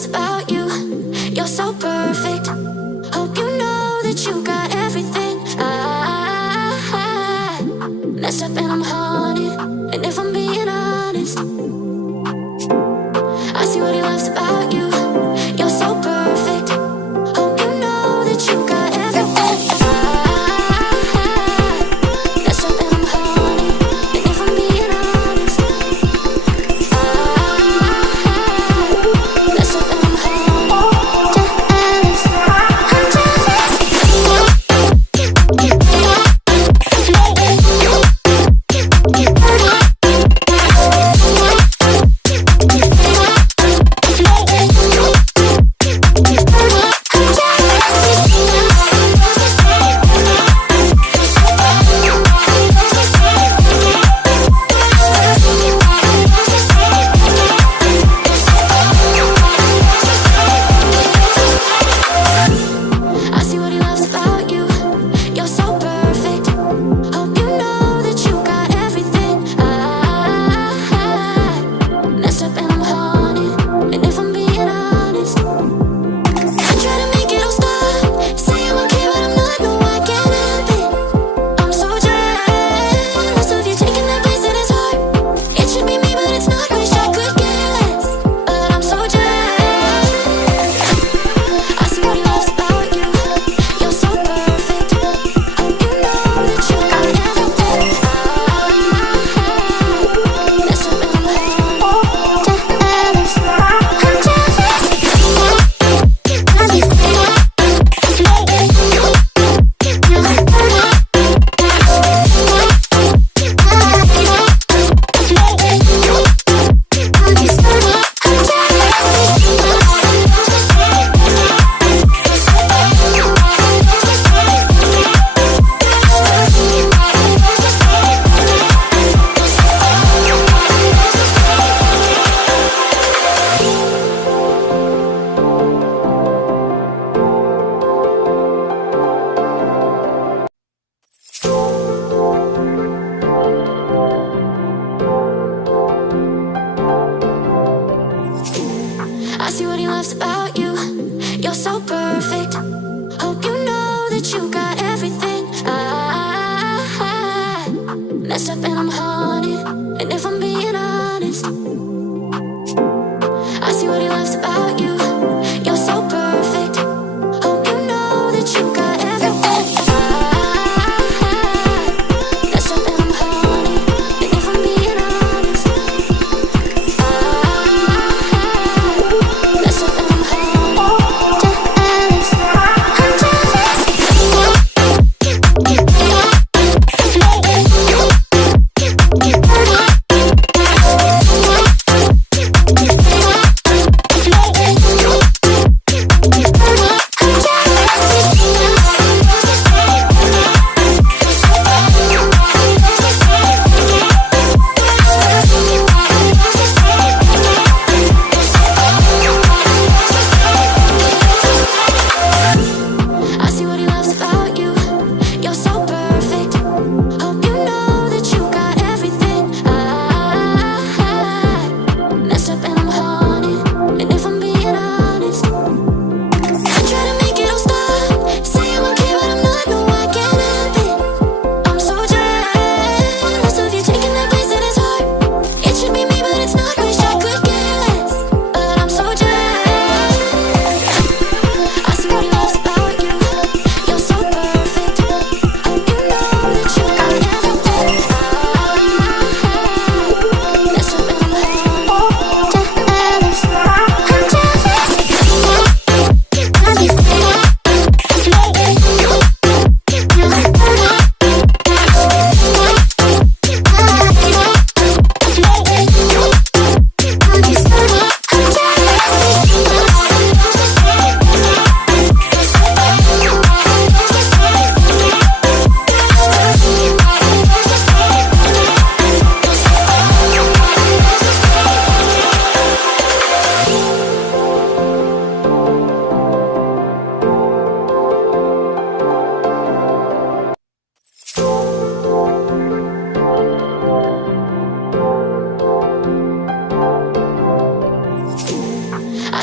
loves about you. You're so perfect. Hope you know that you got everything. I messed up and I'm haunted. And if I'm being honest, I see what he loves about you. You're so perfect. Hope you know that you got everything. I messed up and I'm haunted. And if I'm being honest, I messed up and I'm haunted.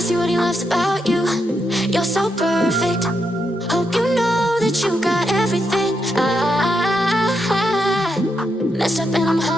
see what he loves about you. You're so perfect. Hope you know that you got everything. I messed up and I'm home.